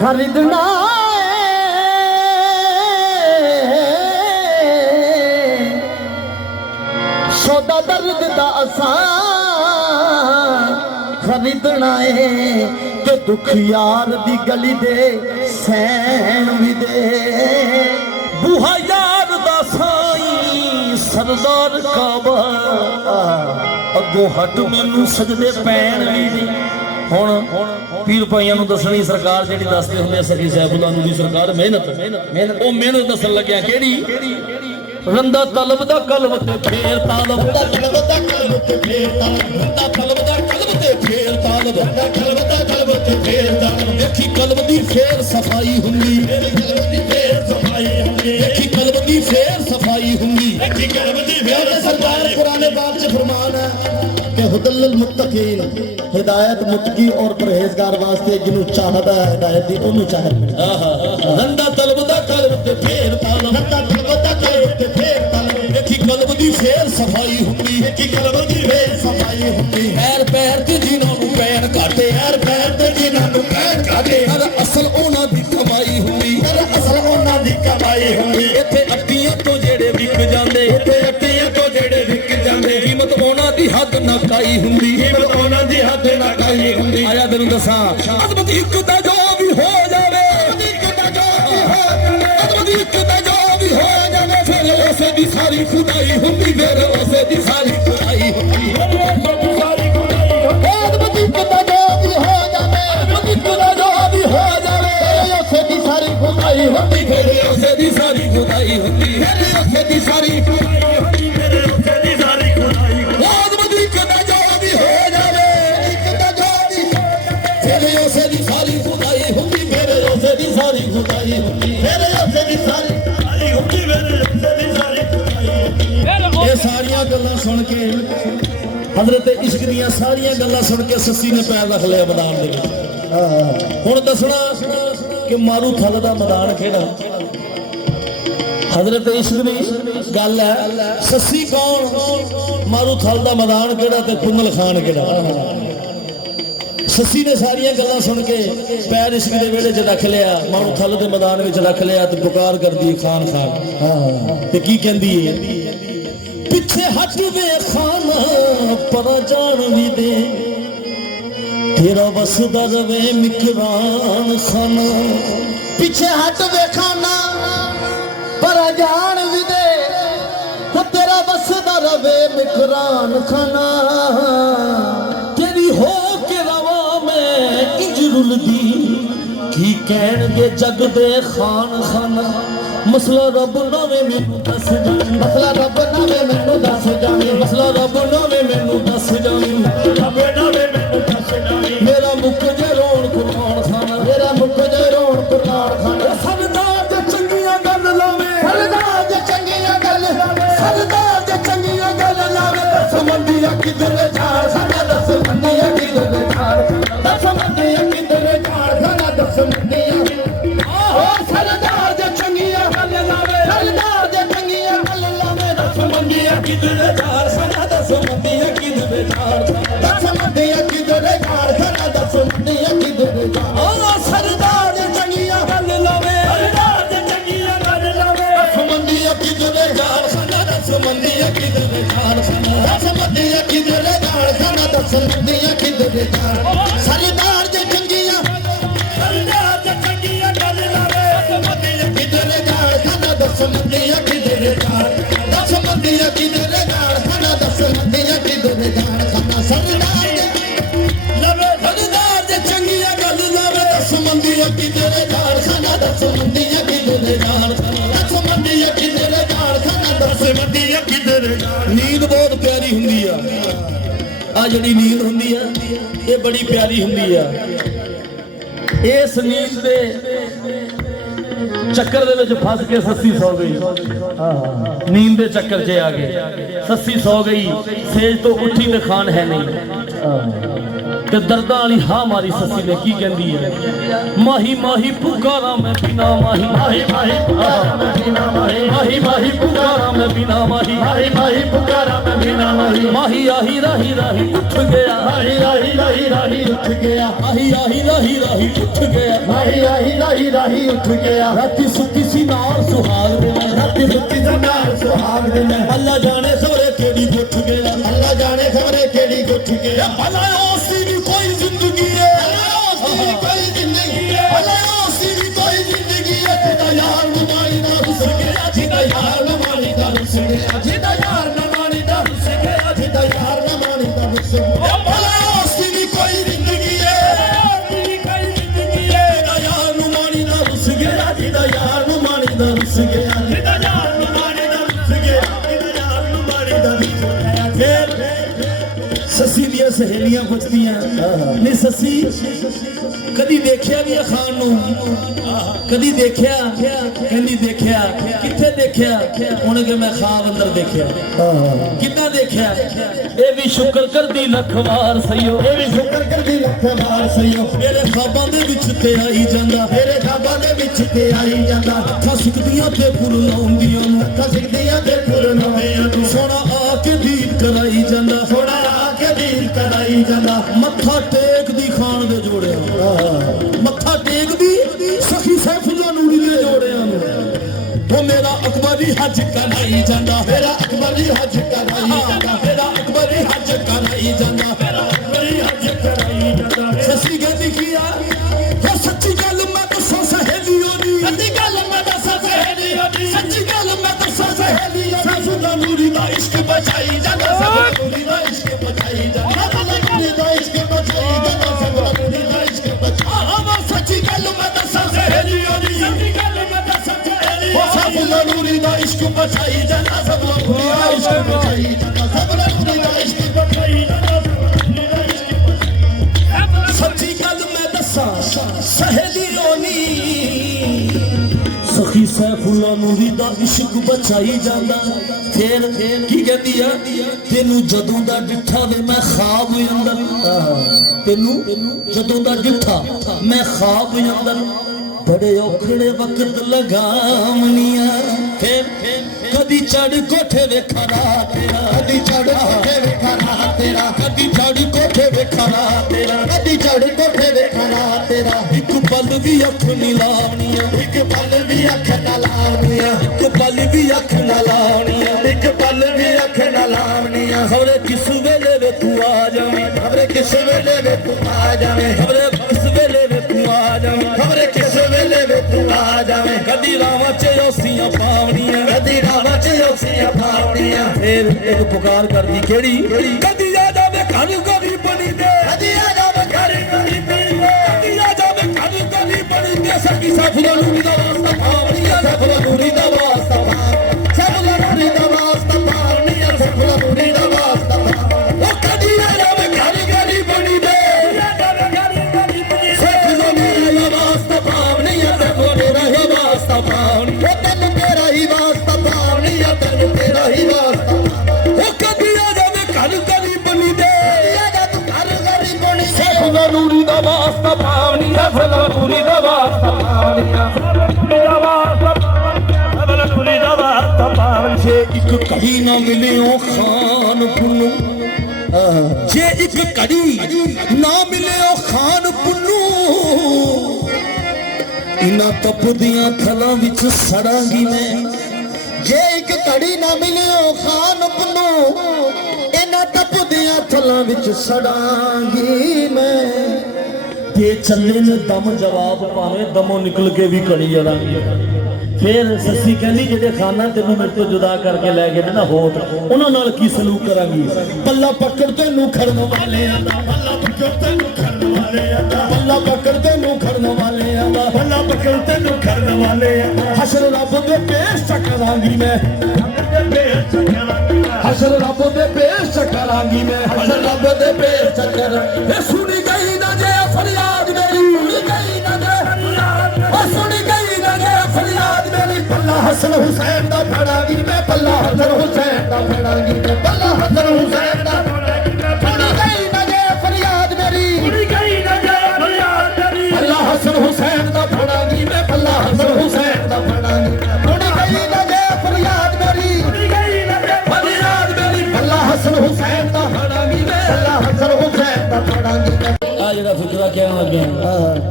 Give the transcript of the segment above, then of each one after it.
खरीदना सौदा दर्द दा असां खरीदना है ते दुख यार दी गली दे सैन भी दे बूहा यार दा साईं सरदार काबा अगों हट मैनू सजदे पैण भी दी हुण पीर भाइयां नूं दसणी सरकार जिहड़ी दसदे हुंदे सखी सैफुल्लाह नूं दी सरकार मेहनत ओ मेहनत दसन लग्या किहड़ी रंदा तलब दा कलम ते फेर तालब दा कलम दा कलम ते फेर तालब रंदा तलब दा कलम ते फेर तालब रंदा कलम दा कलम ते फेर तालब देखी कलम दी फेर सफाई हुंदी कलम दी फेर सफाई हुंदी देखी कलम दी फेर सफाई हुंदी देखी कलम दी फेर सरकार कुरान पाक च फरमान है कि हुदल मुत्तकीन हिदायत मुत्तकी और परहेजगार वास्ते जिन्हों चाहता है हिदायत दी ओनू चाहता रंदा तलब दा कलम ते फेर तालब रंदा तलब दा कलम ते फेर तालब देखी कलम दी फेर सफाई हुंदी देखी कलम दी फेर सफाई हुंदी पैर पैर ते जिन्हां नूं पैर काटे पैर पैर ते जिन्हां नूं पैर काटे हर असल ओना दी कमाई हुंदी हर असल ओना दी कमाई हुंदी इत्थे अट्टियां तो जेड़े विक जांदे इत्थे अट्टियां तो जेड़े विक जांदे कीमत ओना दी हद ना काई हुंदी कीमत ओना दी हद ना काई हुंदी आया तैनूं दसां अदमत इक दा जो भी हो जावे इक दा जो भी हो जावे अदमत इक दा जो भी हो जावे फिर उसे दी सारी खुदाई हुंदी फिर उसे दी सारी खुदाई हुंदी अदमत इक दा जो भी हो जावे अदमत इक दा जो भी हो जावे उसे दी सारी खुदाई हुंदी फिर उसे दी सारी खुदाई हुंदी फिर उसे दी सारी खुदाई हुंदी फिर उसे दी सारी खुदाई अदमत इक दा जो भी हो जावे इक दा जो भी हो जावे फिर उसे दी सारी खुदाई हुंदी फिर उसे दी सारी खुदाई हुंदी फिर उसे दी सारी खुदाई हुंदी फिर उसे दी सारी खुदाई हुंदी ये सारियां गल्लां सुन के हजरत इश्क दियां सारियां गल्लां सुन के सस्सी ने पैर रख लिया मैदान दे विच हुण दसना कि मारू थल दा मैदान किहड़ा हजरत इश्क दी गल है सस्सी कौन मारू थल दा मैदान किहड़ा ते कुंदल खान किहड़ा सस्सी ने सारियां गल्लां सुन के पैर इश्क दे वेड़े च रख लिया मारू थल दे मैदान विच रख लिया ते पुकार करदी खान खान ते की कहंदी है पिछे हट वे खाना पर जान भी दे तेरा बसदा रवे मिकरान खाना पिछे हट वे खाना पर जान भी दे तेरा बसदा रवे मिकरान खाना तेरी हो के रवा में इंजरुल दी की कहणगे जग दे खान खाना मसला रब नावे मैनू दस जानी मसला रब नावे मैनू दस जानी मसला रब नावे मैनू दस जानी रब नावे मैनू दस जानी मेरा मुख जे रोण कुरान खाना मेरा मुख जे रोण कुरान खाना सरदार ते चंगियां गल लावे सरदार ते चंगियां गल लावे सरदार ते चंगियां गल लावे दस मंदिया किधर जाड़ साडा दस मंदिया किधर जाड़ दस मंदिया किधर जाड़ साडा दस मंदिया आहो सरदार ते चंगियां गल लावे सरदार ते चंगियां गल लावे दस मंदिया किधर जाड़ साडा दस मंदिया किधर जाड़ दस मंदिया किधर जाड़ साडा दस मंदिया किधर जाड़ ओ सरदार ते चंगियां गल लावे सरदार ते चंगियां गल लावे दस मंदिया किधर जाड़ साडा दस मंदिया किधर जाड़ दस मंदिया किधर जाड़ साडा दस मंदिया किधर जाड़ सरदार ते चंगियां सरदार ते चंगियां गल लावे दस मंदिया किधर जाड़ साडा दस मंदिया किधर जाड़ दस मंदिया किधर जाड़ साडा दस मंदिया किधर जाड़ खाना सरदार लवे सरदार ते चंगियां गल लावे दस मंदिया किधर जाड़ साडा दस मंदिया किधर जाड़ दस मंदिया किधर जाड़ साडा दस मंदिया किधर जाड़ नींद बहुत प्यारी हुंदी आ जिहड़ी नींद हुंदी आ ये बड़ी प्यारी हुंदी आ इस नींद दे चक्कर दे विच फस के सस्सी सौ गई नींद दे चक्कर च आ गए सस्सी सौ गई सेज तो उठी ते खान है नहीं ते दर्दां वाली हाँ मारी ससी ने की कहंदी है माही माही पुकारा मैं बिना माही माही माही पुकारा मैं बिना माही माही माही पुकारा मैं बिना माही माही माही पुकारा मैं बिना माही माही आही राही राही उठ गया माही राही राही राही उठ गया माही आही राही राही उठ गया माही आही राही राही उठ गया राती सुखी सी नाल सुहाग दे राती सुखी सी नाल सुहाग दे अल्लाह जाने सवरे केड़ी गुठ गया अल्लाह जाने खबरे केड़ी गुठ गया भला ओसी भी कोई जिंदगी है कोई जिंदगी है भला ओसी भी कोई जिंदगी है जिदा यार नमानी दा रुस गया जिदा यार नमानी दा रुस गया जिदा यार नमानी दा रुस गया जिदा यार नमानी दा रुस गया भला ओसी भी कोई जिंदगी है कोई जिंदगी है जिदा यार नमानी दा रुस गया जिदा यार नमानी दा रुस गया जिदा यार नमानी दा रुस गया जिदा यार नमानी दा रुस गया फिर ससी ਦੀਆਂ ਸਹੇਲੀਆਂ ਪੁੱਛਦੀਆਂ ਨਹੀਂ ਸੱਸੀ ਕਦੀ ਦੇਖਿਆ ਵੀ ਖਾਨ ਨੂੰ ਕਦੀ ਦੇਖਿਆ ਕਹਿੰਦੀ ਦੇਖਿਆ ਕਿੱਥੇ ਦੇਖਿਆ ਉਹਨੇ ਕਿ ਮੈਂ ਖਾਬ ਅੰਦਰ ਦੇਖਿਆ ਕਿੰਨਾ ਦੇਖਿਆ ਇਹ ਵੀ ਸ਼ੁਕਰ ਕਰਦੀ ਲੱਖ ਵਾਰ ਸਈਓ ਇਹ ਵੀ ਸ਼ੁਕਰ ਕਰਦੀ ਲੱਖ ਵਾਰ ਸਈਓ ਮੇਰੇ ਖਾਬਾਂ ਦੇ ਵਿੱਚ ਤੇ ਆਈ ਜਾਂਦਾ ਮੇਰੇ ਖਾਬਾਂ ਦੇ ਵਿੱਚ ਤੇ ਆਈ ਜਾਂਦਾ ਅੱਖਾਂ ਸਿੱਕਦੀਆਂ ਤੇ ਫੁੱਲ ਲਾਉਂਦੀਆਂ ਨੂੰ ਅੱਖਾਂ ਸਿੱਕਦੀਆਂ ਤੇ ਫੁੱਲ ਲਾਉਂਦੀਆਂ ਨੂੰ ਸੋਹਣਾ ਆ ਕੇ ਦੀਪ ਕਰਾਈ ਜਾਂਦਾ ਸੋਹਣਾ ਆ ਕੇ ਦੀਪ ਕਰਾਈ ਜਾਂਦਾ ਮੱਥਾ ਟੇਕਦੀ ਖਾਨ ਦੇ ਜੋੜਿਆਂ ਮੱਥਾ ਟੇਕਦੀ ਸਖੀ ਸੈਫੁੱਲਾ ਨੂਰੀ ਦੇ ਜੋੜਿਆਂ ਨੂੰ ਉਹ ਮੇਰਾ ਅਕਬਰੀ ਹੱਜ ਕਰਾਈ ਜਾਂਦਾ ਮੇਰਾ ਅਕਬਰੀ ਹੱਜ ਕਰਾਈ ਜਾਂਦਾ ਮੇਰਾ ਅਕਬਰੀ ਹੱਜ ਕਰਾਈ ਜਾਂਦਾ ਮੇਰਾ ਅਕਬਰੀ ਹੱਜ ਕਰਾਈ ਜਾਂਦਾ ਸੱਚੀ ਕਹਿੰਦੀ ਕੀ ਆ ਉਹ ਸੱਚੀ ਗੱਲ ਮੈਂ ਦੱਸਾਂ ਸਹੇਲੀਓ ਦੀ ਸੱਚੀ ਗੱਲ ਮੈਂ ਦੱਸਾਂ ਸਹੇਲੀਓ ਦੀ ਸੱਚੀ ਗੱਲ ਮੈਂ ਦੱਸਾਂ ਸਹੇਲੀਓ ਸੈਫੁੱਲਾ ਨੂਰੀ ਦਾ ਇਸ਼ਕ ਬਚਾਈ ਜਾਂਦਾ ਸੈਫੁੱਲਾ ਨੂਰੀ ਦਾ ਇਸ਼ਕ ਬਚਾਈ ਜਾਂਦਾ ਸੈਫੁੱਲਾ ਨੂਰੀ ਦਾ ਇਸ਼ਕ ਬਚਾਈ ਜਾਂਦਾ ਸੈਫੁੱਲਾ ਨੂਰੀ ਦਾ ਇਸ਼ਕ ਬਚਾਈ ਸੱਚੀ ਗੱਲ ਮੈਂ ਦੱਸਾਂ ਸਹੇਲੀਓ ਦੀ ਸੱਚੀ ਗੱਲ ਮੈਂ ਦੱਸਾਂ ਸਹੇਲੀਓ ਸੈਫੁੱਲਾ ਨੂਰੀ ਦਾ ਇਸ਼ਕ ਬਚਾਈ ਜਾਂਦਾ ਸੈਫੁੱਲਾ ਨੂਰੀ ਦਾ ਇਸ਼ਕ ਬਚਾਈ ਜਾਂਦਾ ਸੈਫੁੱਲਾ ਨੂਰੀ ਦਾ ਇਸ਼ਕ ਬਚਾਈ ਜਾਂਦਾ ਸੱਚੀ ਗੱਲ ਮੈਂ ਦੱਸਾਂ ਸਹੇਲੀਓ ਨੀ ਸਖੀ ਸੈਫੁੱਲਾ ਨੂਰੀ ਦਾ ਇਸ਼ਕ ਬਚਾਈ ਜਾਂਦਾ ਫਿਰ ਕੀ ਕਹਿੰਦੀ ਆ ਤੈਨੂੰ ਜਦੋਂ ਦਾ ਡਿੱਠਾ ਵੇ ਮੈਂ ਖਾਬ ਅੰਦਰ ਤੈਨੂੰ ਜਦੋਂ ਦਾ ਡਿੱਠਾ ਮੈਂ ਖਾਬ ਅੰਦਰ ਬੜੇ ਔਖੜੇ ਵਕਤ ਲਗਾਵਣੀਆਂ ਫਿਰ ਕਦੀ ਚੜ ਕੋਠੇ ਵੇਖਾ ਰਾਤ ਤੇਰਾ ਕਦੀ ਚੜ ਕੋਠੇ ਵੇਖਾ ਰਾਤ ਤੇਰਾ ਕਦੀ ਚੜ ਕੋਠੇ ਵੇਖਾ ਰਾਤ ਤੇਰਾ ਕਦੀ ਚੜ ਕੋਠੇ ਵੇਖਾ ਰਾਤ ਤੇਰਾ ਇੱਕ ਪਲ ਵੀ ਅੱਖ ਨੀ ਲਾਵਣੀਆਂ ਇੱਕ ਪਲ ਵੀ ਅੱਖ ਨਾ ਲਾਵਣੀਆਂ ਇੱਕ ਪਲ ਵੀ ਅੱਖ ਨਾ ਲਾਵਣੀਆਂ ਇੱਕ ਪਲ ਵੀ ਅੱਖ ਨਾ ਲਾਵਣੀਆਂ ਖਬਰੇ ਕਿਸ ਵੇਲੇ ਵੇ ਤੂੰ ਆ ਜਾਵੇਂ ਖਬਰੇ ਕਿਸ ਵੇਲੇ ਵੇ ਤੂੰ ਆ ਜਾਵੇਂ ਖਬਰੇ ਕਿਸ ਵੇਲੇ ਵੇ ਤੂੰ ਆ ਜਾਵੇਂ ਖਬਰੇ ਕਿਸ ਵੇਲੇ ਵੇ ਤੂੰ ਆ ਜਾਵੇਂ ਕਦੀ ਰਾਵਾਂ ਚ ਓਸੀਆਂ ਪਾਵਣੀਆਂ ਕਦੀ ਰਾਵਾਂ ਚ ਓਸੀਆਂ ਪਾਵਣੀਆਂ ਫਿਰ ਇੱਕ ਪੁਕਾਰ ਕਰਦੀ ਕਿਹੜੀ ਕਦੀ ਆ ਜਾਵੇ ਘਰ ਗਰੀ ਬਣੀ ਦੇ ਕਦੀ ਆ ਜਾਵੇ ਘਰ ਗਰੀ ਬਣੀ ਦੇ ਕਦੀ ਆ ਜਾਵੇ ਘਰ ਗਰੀ ਬਣੀ ਦੇ ਸਕੀ ਸੈਫੁੱਲਾ ਨੂਰੀ ਦਾ ਵਾਸਤਾ ਪਾਵਣੀਆਂ ਸੈਫੁੱਲਾ ਨੂਰੀ ਦਾ ਵਾਸਤਾ ਸੈਫੁੱਲਾ ਨੂਰੀ ਦਾ ਵਾਸਤਾ ਪਾਵਣੀਆਂ ਸੈਫੁੱਲਾ ਨੂਰੀ ਦਾ ਵਾਸਤਾ ਉਹ ਕਦੀ ਆ ਜਾਵੇ ਘਰ ਗਰੀ ਬਣੀ ਦੇ ਸੈਫੁੱਲਾ ਨੂਰੀ ਦਾ ਵਾਸਤਾ ਪਾਵਣੀਆਂ ਸੈਫੁੱਲਾ ਨੂਰੀ ਦਾ ਵਾਸਤਾ ਪਾਵਣੀ ਉਹ ਤੈਨੂੰ ਤੇਰਾ ਹੀ ਵਾਸਤਾ ਪਾਵਣੀਆਂ ਤੈਨੂੰ ਤੇਰਾ ਹੀ ਵਾਸਤਾ ਉਹ ਕਦੀ ਆ ਜਾਵੇ ਘਰ ਗਰੀ ਬਣੀ ਦੇ ਆ ਜਾ ਤੂੰ ਘਰ ਗਰੀ ਬਣੀ ਸੈਫੁੱਲਾ ਨੂਰੀ ਦਾ ਵਾਸਤਾ ਪਾਵਣੀਆਂ ਸੈਫੁੱਲਾ ਨੂਰੀ ਦਾ ਵਾਸਤਾ ਪਾਵਣੀਆਂ ਜੇ ਇੱਕ ਘੜੀ ਨਾ ਮਿਲੇ ਉਹ ਖਾਨ ਪੁੰਨੂ ਜੇ ਇੱਕ ਘੜੀ ਨਾ ਮਿਲੇ ਉਹ ਖਾਨ ਪੁੰਨੂ ਇਨਾਂ ਤਪਦੀਆਂ ਥਲਾਂ ਵਿੱਚ ਸੜਾਂਗੀ ਮੈਂ ਜੇ ਇੱਕ ਘੜੀ ਨਾ ਮਿਲੇ ਉਹ ਖਾਨ ਪੁੰਨੂ ਇਨਾਂ ਤਪਦੀਆਂ ਥਲਾਂ ਵਿੱਚ ਸੜਾਂਗੀ ਮੈਂ ਤੇ ਚੱਲੇ ਨੇ ਦਮ ਜਵਾਬ ਭਾਵੇਂ ਦਮੋਂ ਨਿਕਲ ਕੇ ਵੀ ਘੜੀ ਜੜਾਂਗੀ ਫਿਰ ਸੱਸੀ ਕਹਿੰਦੀ ਜਿਹੜੇ ਖਾਨਾ ਤੈਨੂੰ ਮੇਰੇ ਤੋਂ ਜੁਦਾ ਕਰਕੇ ਲੈ ਗਏ ਨੇ ਨਾ ਹੋਤ ਉਹਨਾਂ ਨਾਲ ਕੀ ਸਲੂਕ ਕਰਾਂਗੀ ਪੱਲਾ ਪਕੜ ਤੈਨੂੰ ਖੜਨ ਵਾਲਿਆਂ ਦਾ ਪੱਲਾ ਪਕੜ ਤੈਨੂੰ ਖੜਨ ਵਾਲਿਆਂ ਦਾ ਪੱਲਾ ਪਕੜ ਤੈਨੂੰ ਖੜਨ ਵਾਲਿਆਂ ਦਾ ਪੱਲਾ ਪਕੜ ਤੈਨੂੰ ਖੜਨ ਵਾਲਿਆਂ ਦਾ ਹਸ਼ਰ ਰੱਬ ਦੇ ਪੇਸ਼ ਕਰਾਂਗੀ ਮੈਂ ਹਸ਼ਰ ਰੱਬ ਦੇ ਪੇਸ਼ ਕਰਾਂਗੀ ਮੈਂ ਹਸ਼ਰ ਰੱਬ ਦੇ ਪੇਸ਼ ਕਰਾਂਗੀ ਇਹ ਸੁਣੀ ਗਈ ਨਾ ਜੇ ਫਰਿਆਦ ਮੇਰੀ ਸੁਣੀ ਗਈ ਨਾ ਜੇ ਫਰਿਆਦ ਉਹ ਸੁਣੀ ਗਈ ਨਾ ਜੇ ਫਰਿਆਦ ਮੇਰੀ ਪੱਲਾ ਹਸਨ ਹੁਸੈਨ ਦਾ ਫੜਾਂਗੀ ਮੈਂ ਪੱਲਾ ਹਸਨ ਹੁਸੈਨ ਦਾ ਫੜਾਂਗੀ ਮੈਂ ਪੱਲਾ ਹਸਨ ਹੁਸੈਨ ਦਾ ਫੜਾਂਗੀ ਮੈਂ ਸੁਣੀ ਗਈ ਨਾ ਜੇ ਫਰਿਆਦ ਮੇਰੀ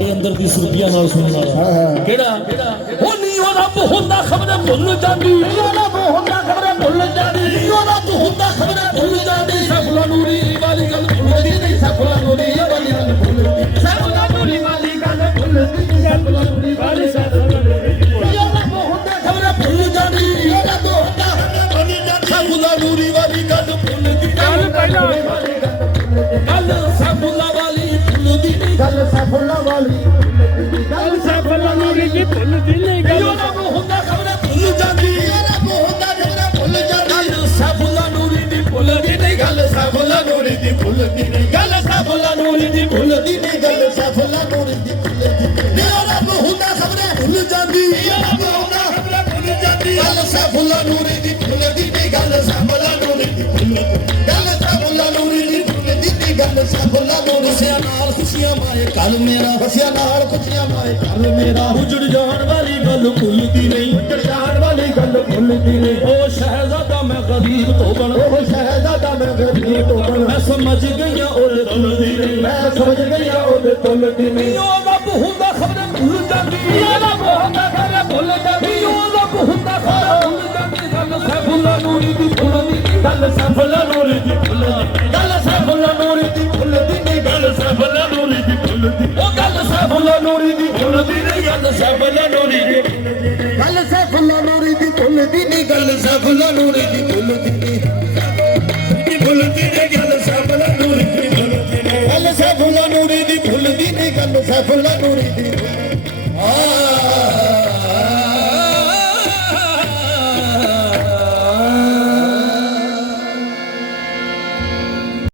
ਇਹ ਅੰਦਰ ਦੀ ਸੁਰਤੀਆਂ ਨਾਲ ਸੁਣਨ ਵਾਲਾ ਕਿਹੜਾ ਉਹ ਨਹੀਂ ਉਹ ਰੱਬ ਹੁੰਦਾ ਖਬਰੇ ਭੁੱਲ ਜਾਂਦੀ ਉਹ ਰੱਬ ਹੁੰਦਾ ਖਬਰੇ ਭੁੱਲ ਜਾਂਦੀ ਉਹ ਰੱਬ ਹੁੰਦਾ ਖਬਰੇ ਭੁੱਲ ਜਾਂਦੀ ਸਫਲਾ ਨੂਰੀ ਵਾਲੀ ਗੱਲ ਭੁੱਲਦੀ ਨਹੀਂ ਸਫਲਾ ਨੂਰੀ ਵਾਲੀ ਗੱਲ ਭੁੱਲਦੀ ਸਫਲਾ ਨੂਰੀ ਵਾਲੀ ਗੱਲ ਭੁੱਲਦੀ ਨਹੀਂ ਸਫਲਾ ਨੂਰੀ ਵਾਲੀ ਉਹ ਰੱਬ ਹੁੰਦਾ ਖਬਰੇ ਭੁੱਲ ਜਾਂਦੀ ਉਹ ਰੱਬ ਹੁੰਦਾ ਖਬਰੇ ਭੁੱਲ ਜਾਂਦੀ ਸਫਲਾ ਨੂਰੀ ਵਾਲੀ ਗੱਲ ਭੁੱਲਦੀ ਗੱਲ ਪਹਿਲਾਂ ਗੱਲ ਸਫਲਾ ਵਾਲੀ ਭੁੱਲਦੀ ਨਹੀਂ ਗੱਲ ਸਫਲਾ ਵਾਲੀ ਗੱਲ ਸਫਲਾ ਨੂਰੀ ਦੀ ਭੁੱਲਦੀ ਨਹੀਂ ਗੱਲ ਰੱਬ ਹੁੰਦਾ ਖਬਰੇ ਭੁੱਲ ਜਾਂਦੀ ਰੱਬ ਹੁੰਦਾ ਖਬਰੇ ਭੁੱਲ ਜਾਂਦੀ ਸਫਲਾ ਨੂਰੀ ਦੀ ਭੁੱਲਦੀ ਨਹੀਂ ਗੱਲ ਸਫਲਾ ਨੂਰੀ ਦੀ ਭੁੱਲਦੀ ਨਹੀਂ ਗੱਲ ਸਫਲਾ ਨੂਰੀ ਦੀ ਭੁੱਲਦੀ ਨਹੀਂ ਗੱਲ ਸਫਲਾ ਨੂਰੀ ਦੀ ਭੁੱਲਦੀ ਨਹੀਂ ਰੱਬ ਹੁੰਦਾ ਖਬਰੇ ਭੁੱਲ ਜਾਂਦੀ ਰੱਬ ਹੁੰਦਾ ਖਬਰੇ ਭੁੱਲ ਜਾਂਦੀ ਗੱਲ ਸਫਲਾ ਨੂਰੀ ਦੀ ਭੁੱਲਦੀ ਨਹੀਂ ਗੱਲ ਸਫਲਾ ਨੂਰੀ ਦੀ ਭੁੱਲਦੀ ਗੱਲ ਸਫਲਾ ਨੂਰੀ ਦੀ ਭੁੱਲਦੀ ਨਹੀਂ ਗੱਲ ਸਫਲਾ ਨੂਰੀ ਸਿਆ ਨਾਲ ਖੁਸ਼ੀਆਂ ਮਾਏ ਕੱਲ ਮੇਰਾ ਹਸਿਆ ਨਾਲ ਖੁਸ਼ੀਆਂ ਮਾਏ ਕੱਲ ਮੇਰਾ ਉਜੜ ਜਾਣ ਵਾਲੀ ਗੱਲ ਭੁੱਲਦੀ ਨਹੀਂ ਉਜੜ ਜਾਣ ਵਾਲੀ ਗੱਲ ਭੁੱਲਦੀ ਨਹੀਂ ਉਹ ਸ਼ਹਿਜ਼ਾਦਾ ਮੈਂ ਗਰੀਬ ਤੋਂ ਬਣ ਉਹ ਸ਼ਹਿਜ਼ਾਦਾ ਮੈਂ ਗਰੀਬ ਤੋਂ ਬਣ ਮੈਂ ਸਮਝ ਗਈਆਂ ਉਹਦੇ ਤੁਲਦੀ ਨਹੀਂ ਮੈਂ ਸਮਝ ਗਈਆਂ ਉਹਦੇ ਤੁਲਦੀ ਨਹੀਂ ਉਹ ਰੱਬ ਹੁੰਦਾ ਖਬਰੇ ਭੁੱਲ ਜਾਂਦੀ ਉਹ ਰੱਬ ਹੁੰਦਾ ਖਬਰੇ ਭੁੱਲ ਜਾਂਦੀ ਉਹ ਰੱਬ ਹੁੰਦਾ ਖਬਰੇ ਭੁੱਲ ਜਾਂਦੀ ਗੱਲ ਸਫਲਾ ਨੂਰੀ ਦੀ ਭੁੱਲਦੀ ਗੱਲ ਸਫਲਾ ਨੂਰੀ ਦੀ ਭੁੱਲਦੀ ਗੱਲ ਸਫਲਾ ਨੂਰੀ ਦੀ ਭੁੱਲਦੀ ਨਹੀਂ ਗੱਲ ਸਫਲਾ ਨੂਰੀ ਦੀ ਭੁੱਲਦੀ ਉਹ ਗੱਲ ਸਫਲਾ ਨੂਰੀ ਦੀ ਭੁੱਲਦੀ ਨਹੀਂ ਗੱਲ ਸਫਲਾ ਨੂਰੀ ਦੀ ਗੱਲ ਸਫਲਾ ਨੂਰੀ ਦੀ ਭੁੱਲਦੀ ਨਹੀਂ ਗੱਲ ਸਫਲਾ ਨੂਰੀ ਦੀ ਭੁੱਲਦੀ ਨਹੀਂ ਭੁੱਲਦੀ ਨਹੀਂ ਗੱਲ ਸਫਲਾ ਨੂਰੀ ਦੀ ਭੁੱਲਦੀ ਨਹੀਂ ਗੱਲ ਸਫਲਾ ਨੂਰੀ ਦੀ